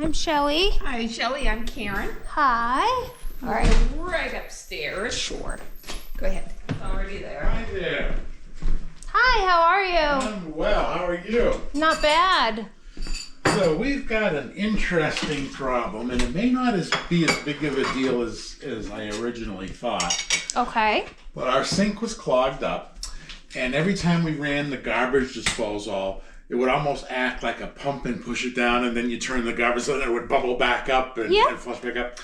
I'm Shelly. Hi, Shelly. I'm Karen. Hi. All right. Right upstairs. Sure. Go ahead. It's already there. Hi there. Hi, how are you? I'm well. How are you? Not bad. So we've got an interesting problem, and it may not be as big of a deal as I originally thought. Okay. But our sink was clogged up, and every time we ran the garbage disposal, it would almost act like a pump and push it down, and then you turn the garbage and it would bubble back up and flush back up.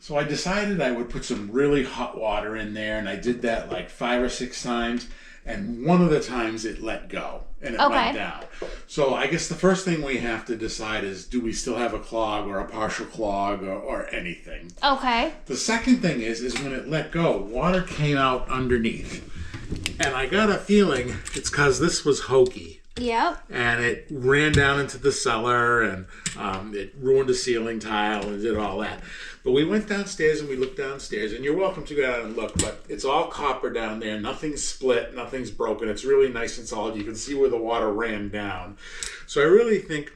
So I decided I would put some really hot water in there, and I did that like 5 or 6 times, and one of the times it let go and it went down. So I guess the first thing we have to decide is, do we still have a clog or a partial clog or anything? Okay. The second thing is when it let go, water came out underneath. And I got a feeling it's because this was hokey. Yep. And it ran down into the cellar, and it ruined the ceiling tile and did all that. But we went downstairs and we looked downstairs, and you're welcome to go out and look, but it's all copper down there. Nothing's split, nothing's broken. It's really nice and solid. You can see where the water ran down. So I really think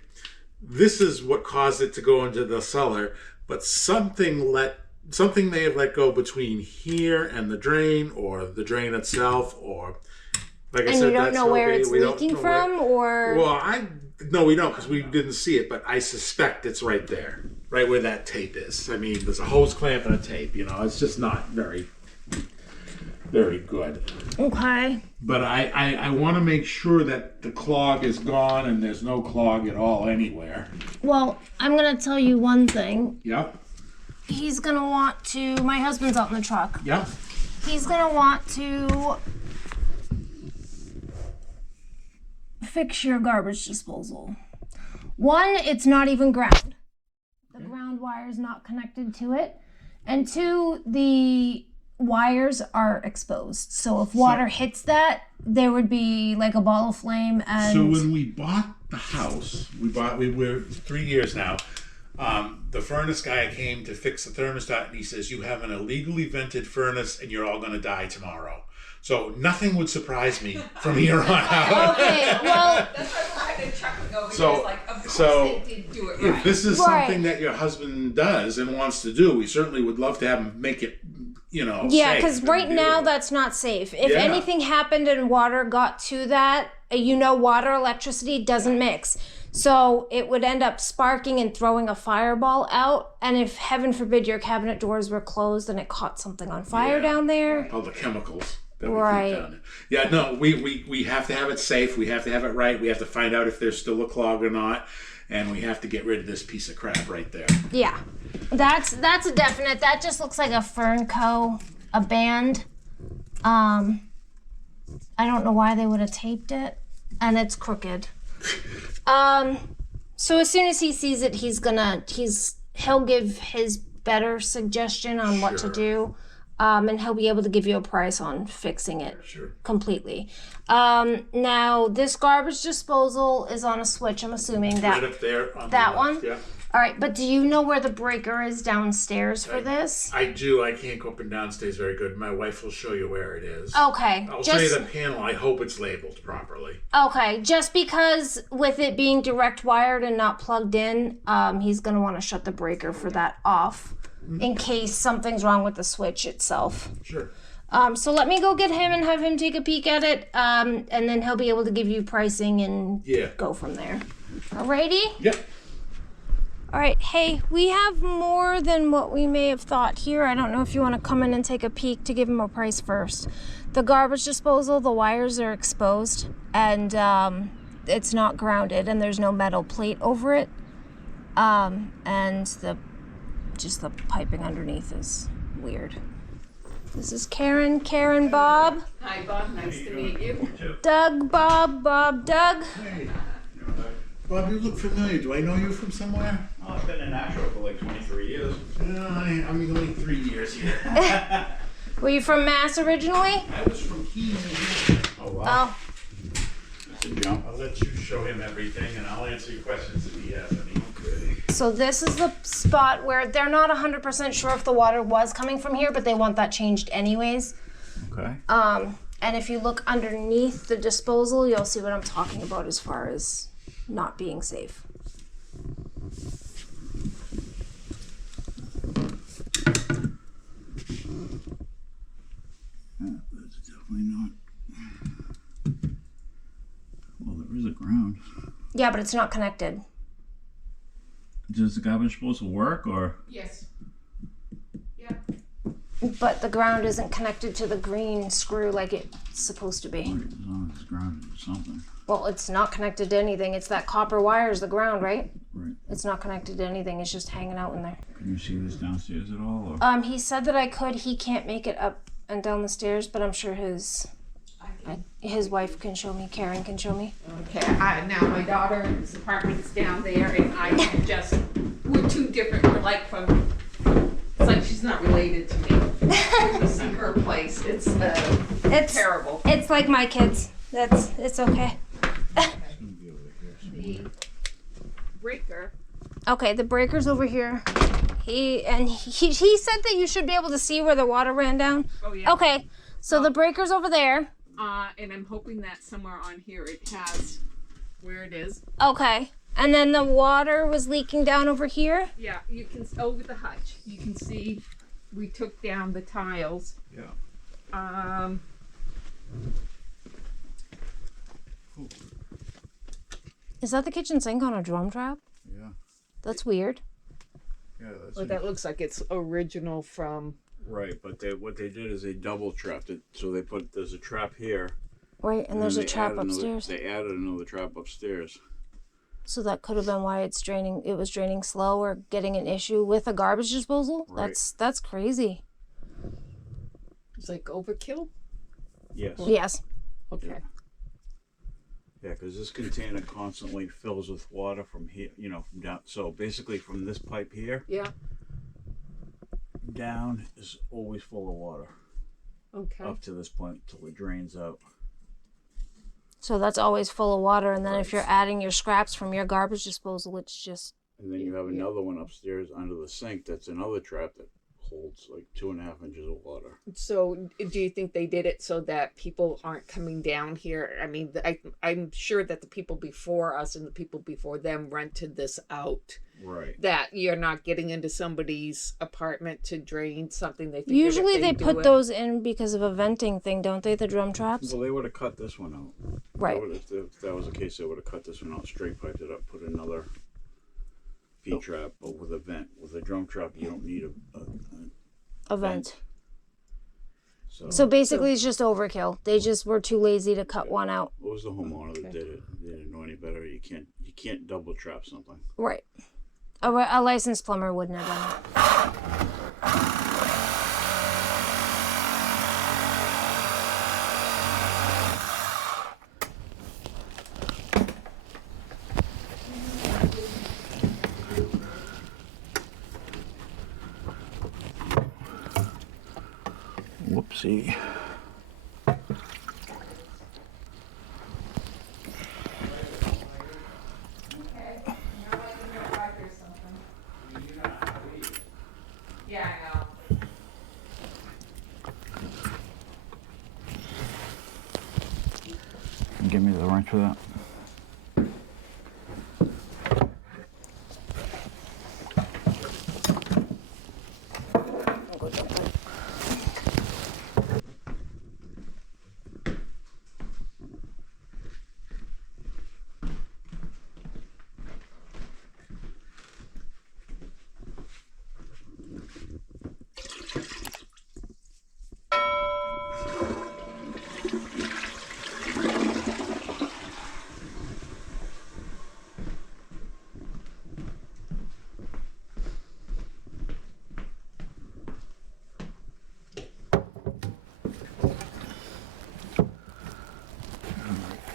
this is what caused it to go into the cellar, but something may have let go between here and the drain, or the drain itself, or like I said, you don't know where it's leaking from, or? Well, no, we don't, because we didn't see it, but I suspect it's right there, right where that tape is. I mean, there's a hose clamp and a tape, it's just not very, very good. Okay. But I want to make sure that the clog is gone and there's no clog at all anywhere. Well, I'm going to tell you one thing. Yep. He's going to want to, my husband's out in the truck. Yep. He's going to want to fix your garbage disposal. One, it's not even ground. The ground wire is not connected to it. And two, the wires are exposed. So if water hits that, there would be like a ball of flame. And so when we bought the house, we're 3 years now. The furnace guy came to fix the thermostat, and he says, "You have an illegally vented furnace, and you're all going to die tomorrow." So nothing would surprise me from here on out. Okay, well, That's why the truck would go. So- Like, of course so they did do it right. If this is Right. something that your husband does and wants to do, we certainly would love to have him make it, yeah, safe because and right now do. that's not safe. If Yeah. anything happened and water got to that, water, electricity doesn't mix. So it would end up sparking and throwing a fireball out. And if, heaven forbid, your cabinet doors were closed and it caught something on fire down there. all the chemicals that we Right. keep down there. Yeah, no, we have to have it safe. We have to have it right. We have to find out if there's still a clog or not. And we have to get rid of this piece of crap right there. Yeah, that's a definite. That just looks like a Fernco, a band. I don't know why they would have taped it, and it's crooked. So as soon as he sees it, he'll give his better suggestion on what to do, and he'll be able to give you a price on fixing it completely. Now this garbage disposal is on a switch. I'm assuming that Right up there on that the left, one? Yeah. All right, but do you know where the breaker is downstairs for this? I do. I can't go up and downstairs very good. My wife will show you where it is. Okay. I'll show you the panel. I hope it's labeled properly. Okay, just because with it being direct wired and not plugged in, he's going to want to shut the breaker for that off in case something's wrong with the switch itself. Sure. So let me go get him and have him take a peek at it, and then he'll be able to give you pricing and go from there. Alrighty? Yep. All right, hey, we have more than what we may have thought here. I don't know if you want to come in and take a peek to give him a price first. The garbage disposal, the wires are exposed, and it's not grounded, and there's no metal plate over it. And the piping underneath is weird. This is Karen, Bob. Hi, Bob. Nice to meet you. Doug, Bob, Doug. Hey. Bob, you look familiar. Do I know you from somewhere? Oh, I've been in Nashville for like 23 years. I'm only 3 years here. Were you from Mass originally? I was from Keene. Oh, wow. Oh, That's a jump. I'll let you show him everything, and I'll answer your questions if he has any. Okay. so this is the spot where they're not 100% sure if the water was coming from here, but they want that changed anyways. Okay. And if you look underneath the disposal, you'll see what I'm talking about as far as not being safe. Where's the ground? Yeah, but it's not connected. Does the garbage supposed to work or? Yes. Yeah. But the ground isn't connected to the green screw like it's supposed to be. As long as it's grounded to something. Well, it's not connected to anything. It's that copper wire is the ground, right? Right. It's not connected to anything. It's just hanging out in there. Can you see this downstairs at all? Or? He said that I could. He can't make it up and down the stairs, but I'm sure his wife can show me. Karen can show me. Okay, now my daughter's apartment's down there, and I can just, we're two different, we're like from, it's like she's not related to me. To see her place, it's terrible. It's like my kids. It's okay. The breaker. Okay, the breaker's over here. He said that you should be able to see where the water ran down. Oh, yeah. Okay, so the breaker's over there. And I'm hoping that somewhere on here it has where it is. Okay, and then the water was leaking down over here. Yeah, you can, over the hutch, you can see we took down the tiles. Yeah. Is that the kitchen sink on a drum trap? Yeah. That's weird. Yeah, that's But that looks like it's original from. right. But what they did is they double trapped it. So they there's a trap here. Right, and there's a then they trap added upstairs. They added another trap upstairs. So that could have been why it's draining. It was draining slow or getting an issue with a garbage disposal. Right. That's crazy. It's like overkill? Yes. Yes. Okay. Yeah, because this container constantly fills with water from here, from down. So basically, from this pipe here Yeah. down is always full of water Okay. up to this point till it drains out. So that's always full of water, and then if you're adding your scraps from your garbage disposal, it's just And then you have another one upstairs under the sink. That's another trap that holds like 2.5 inches of water. So, do you think they did it so that people aren't coming down here? I mean, I'm sure that the people before us and the people before them rented this out. Right. That you're not getting into somebody's apartment to drain something. They figured usually if they do put it- those in because of a venting thing, don't they? The drum traps. Well, they would have cut this one out. Right. If that was the case, they would have cut this one out, straight piped it up, put another feed trap, but with a vent. With a drum trap, you don't need A vent. So, So basically, it's just overkill. They just were too lazy to cut one out. it was the homeowner that did it. They didn't know any better. You can't double trap something. Right. A licensed plumber wouldn't have done it. Whoopsie. Yeah, I know. Give me the wrench for that.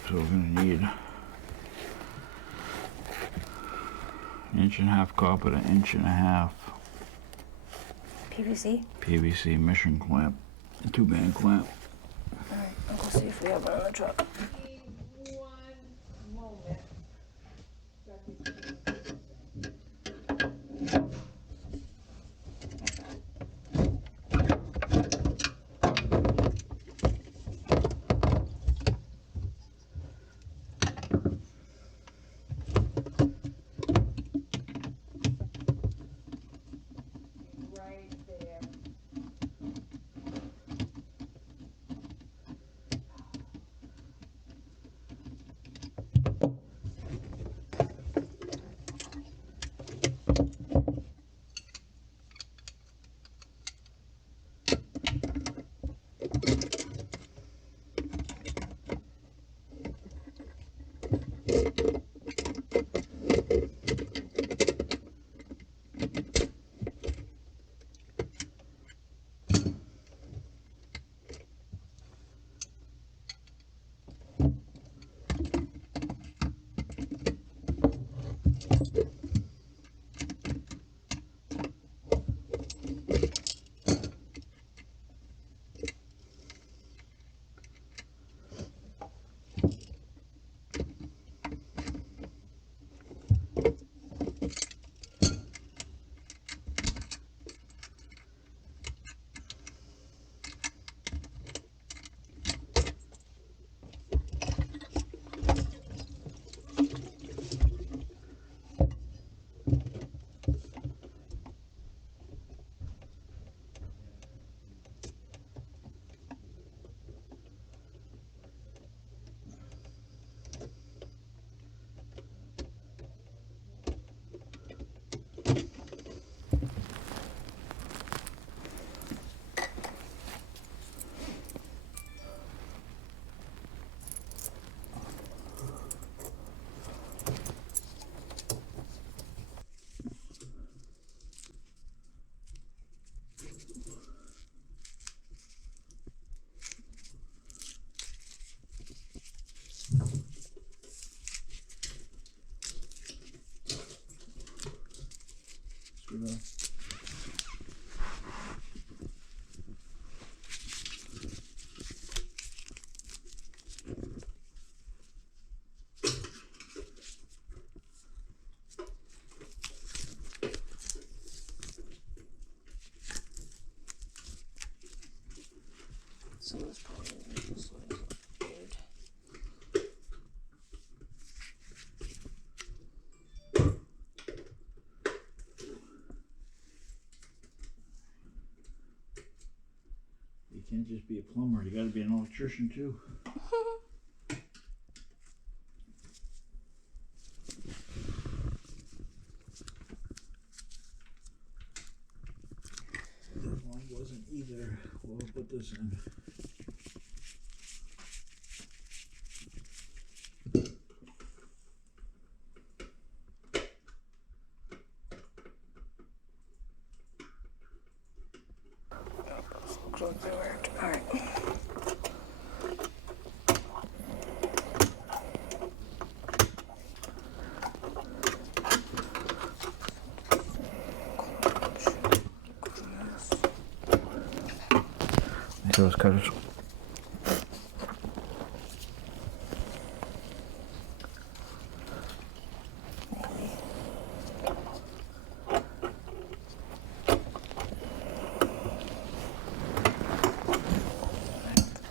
So we're gonna need an 1.5 copper to 1.5 PVC. PVC mission clamp, a 2-band clamp. All right, I'll go see if we have one in the truck. One moment. Right there. So it's probably this one is weird. You can't just be a plumber, you gotta be an electrician too. That one wasn't either. We'll put this in. All right. Those cutters.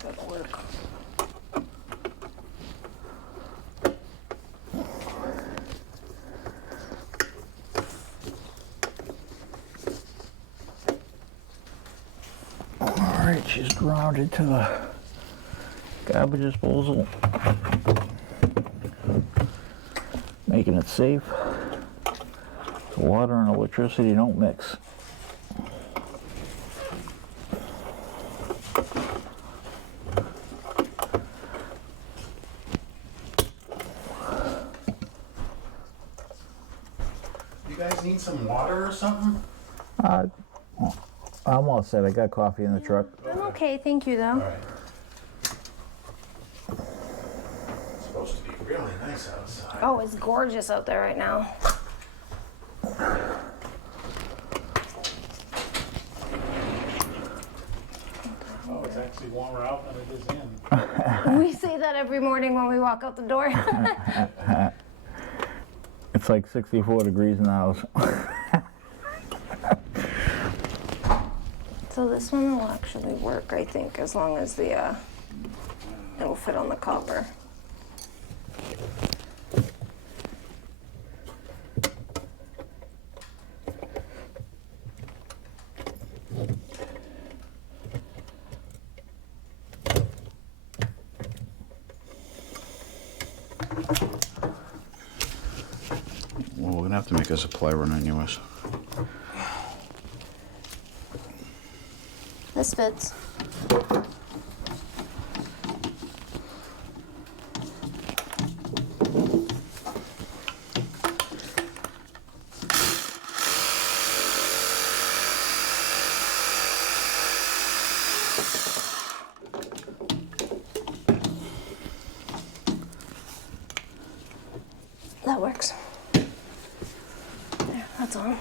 That'll work. Alright, she's grounded to the garbage disposal. Making it safe. Water and electricity don't mix. You guys need some water or something? I'm all set. I got coffee in the truck. I'm okay, thank you though. All right. It's supposed to be really nice outside. Oh, it's gorgeous out there right now. Oh, it's actually warmer out than it is in. We say that every morning when we walk out the door. It's like 64 degrees in the house. So this one will actually work, I think, as long as the it'll fit on the copper. Well, we're gonna have to make a supply run anyways. This fits. That works. There, that's on.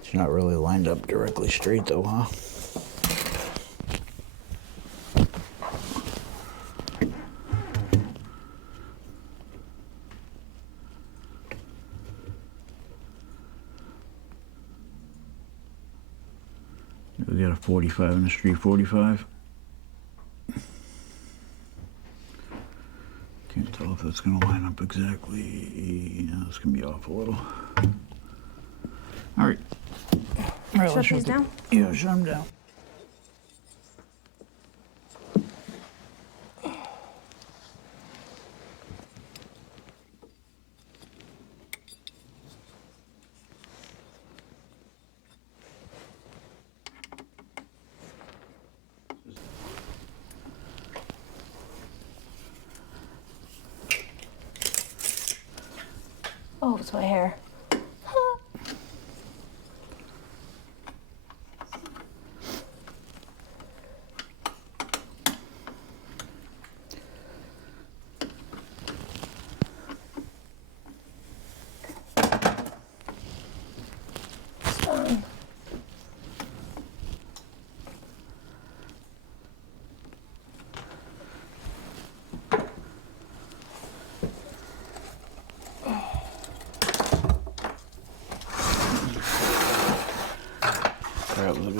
It's not really lined up directly straight though, huh? We got a 45 in the street 45. Can't tell if that's gonna line up exactly. Yeah, it's gonna be off a little. All right. All right, Shut these down? Yeah, shut them down. Oh, it's my hair.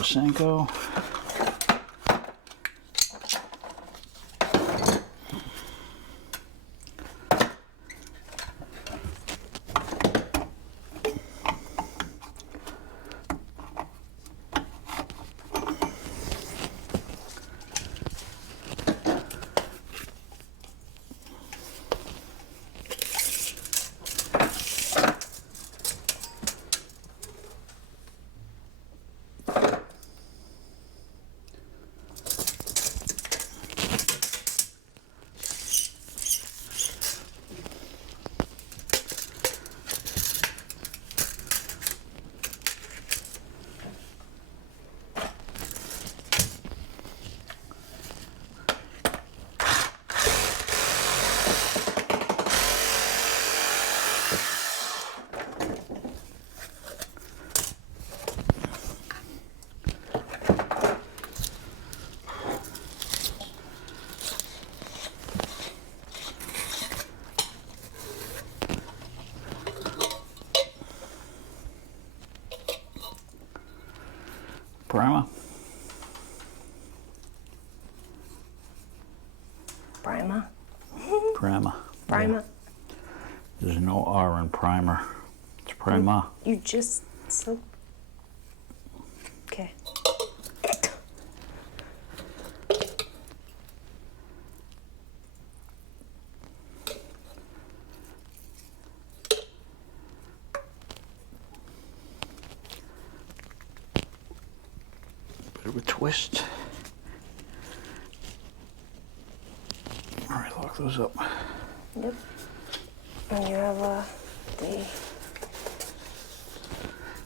Senko. Primer. Primer. Primer. Primer. There's no R in primer. It's primer. You just so. Okay. Bit of a twist. All right, lock those up. Yep. And you have the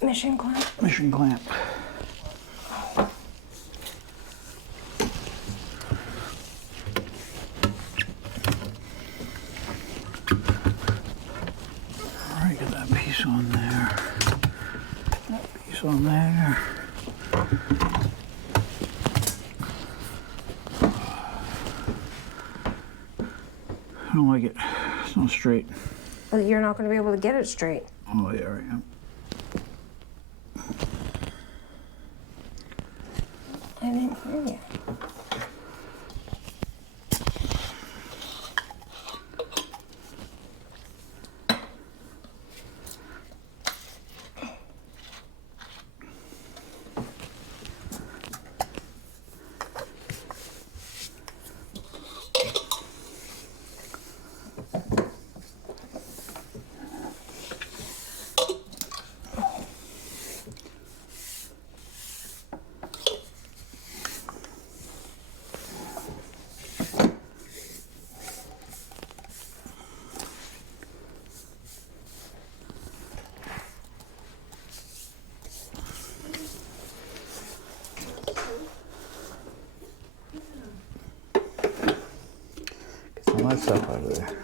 mission clamp. Mission clamp. All right, get that piece on there. That piece on there. I don't like it. It's not straight. Well, you're not going to be able to get it straight. Oh yeah, right. Yeah. I didn't hear you. Get some of that stuff out of there.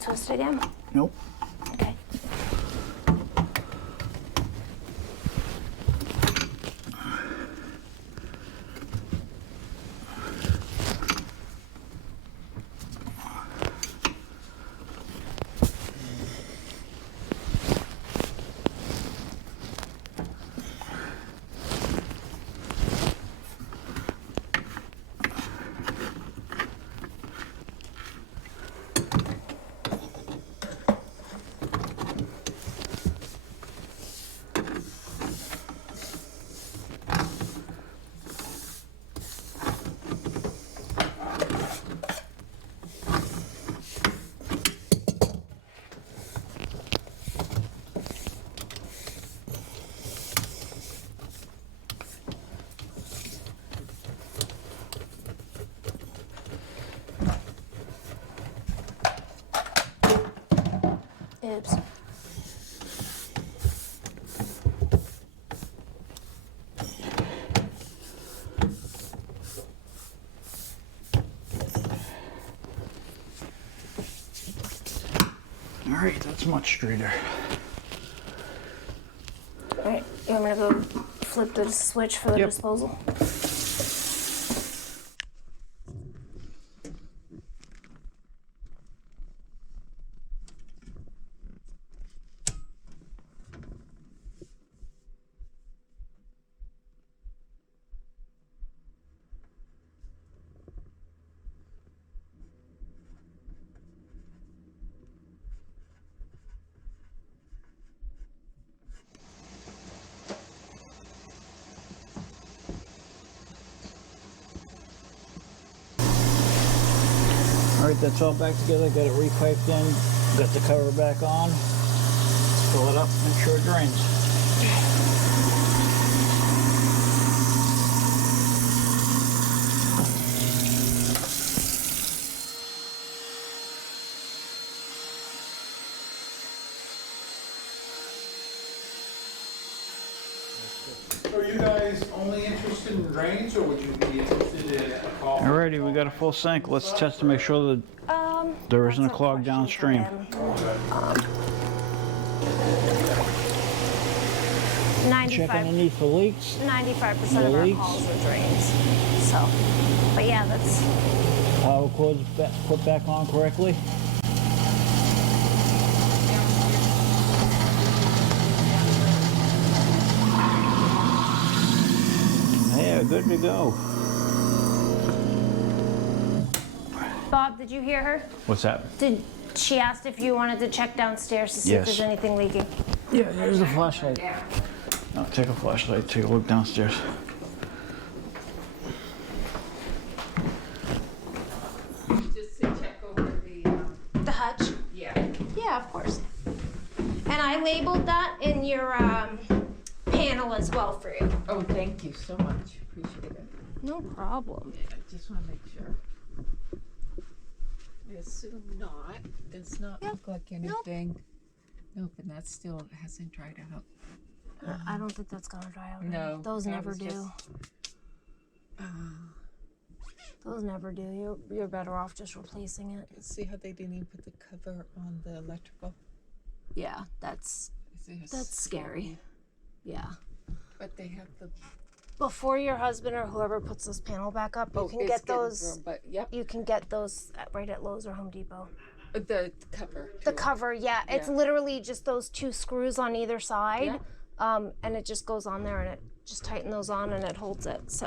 to twist it again? Nope. Okay. Oops. All right, that's much straighter. All right, you want me to go flip the switch for the Yep. disposal? All right, that's all back together. Got it repiped in. Got the cover back on. Fill it up, make sure it drains. Are you guys only interested in drains, or would you be interested in a call? Alrighty, we got a full sink. Let's test to make sure that there isn't a That's clog question for downstream. him. 95 Check underneath for leaks. 95% of No our leaks? calls are drains. So, but yeah, that's Power cords put back on correctly. Yeah, good to go. Bob. Did you hear her? What's that? Did she asked if you wanted to check downstairs to see Yes. if there's anything leaking? Yeah, there's the flashlight. Oh, take a flashlight, take a look downstairs. Just to check over The hutch. yeah. Yeah, of course. And I labeled that in your panel as well for you. Oh, thank you so much. Appreciate it. No problem. I just want to make sure. I assume not. Does not look like anything. Nope, and that still hasn't dried out. I don't think that's gonna dry out. No, right? Those that never was do. just- Those never do. You're better off just replacing it. See how they didn't even put the cover on the electrical? Yeah, that's scary. Yeah. But they have the. Before your husband or whoever puts this panel back up, you can it's get getting those. through, but yep, You can get those right at Lowe's or Home Depot. the cover. The too. cover, yeah, it's Yeah. literally just those two screws on either side, Yeah. and it just goes on there and it just tighten those on and it holds it. So